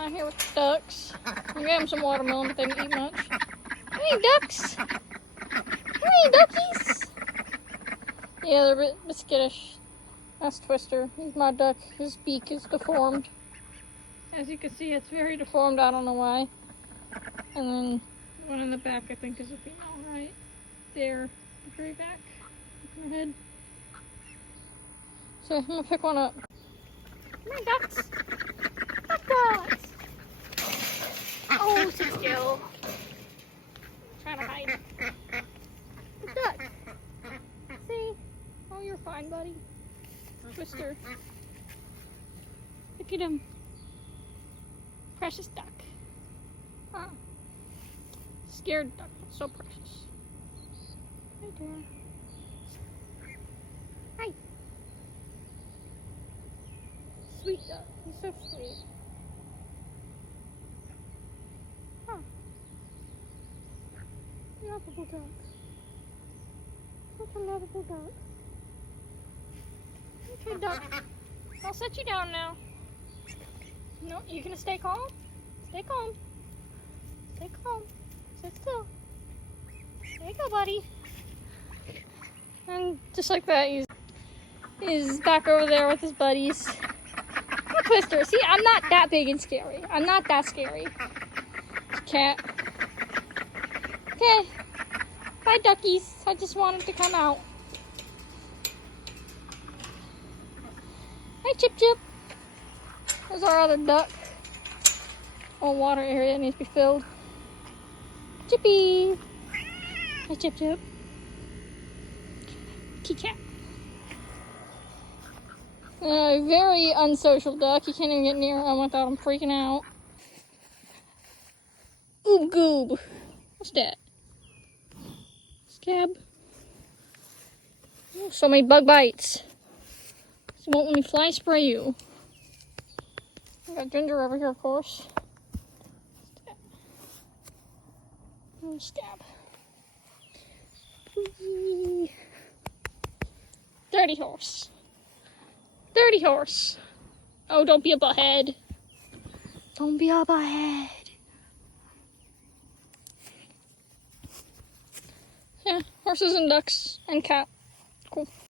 out here with the ducks. We gave them some watermelon, but they didn't eat much. Hey, ducks! Hey, duckies! Yeah, they're a bit skittish. That's Twister. He's my duck. His beak is deformed. As you can see, it's very deformed. I don't know why. And then one in the back, I think, is a female, right? There, the very back. Look at her head. So I'm gonna pick one up. Come here, ducks! Ducks! Oh, sit still. Trying to hide. The duck. See? Oh, you're fine, buddy. Twister. Look at him. Precious duck. Huh. Scared duck. So precious. Hi there. Hi. Sweet duck. He's so sweet. Huh. Lovable duck. Such a lovable duck. Okay, duck. I'll set you down now. No, you gonna stay calm? Stay calm. Stay calm. Sit still. There you go, buddy. And just like that, he's back over there with his buddies. Look, Twister. See, I'm not that big and scary. I'm not that scary. Cat. Okay. Bye, duckies. I just wanted to come out. Hi, Chip Chip. There's our other duck. Oh, water area needs to be filled. Chippy. Hi, Chip Chip. Kitty cat. Very unsocial duck. You can't even get near him without him freaking out. Oob goob. What's that? Scab. Oh, so many bug bites. So won't let me fly spray you. I got Ginger over here, of course. Oh, scab. Whee. Dirty horse. Dirty horse. Oh, don't be a butthead. Don't be a butthead. Yeah, horses and ducks and cat. Cool.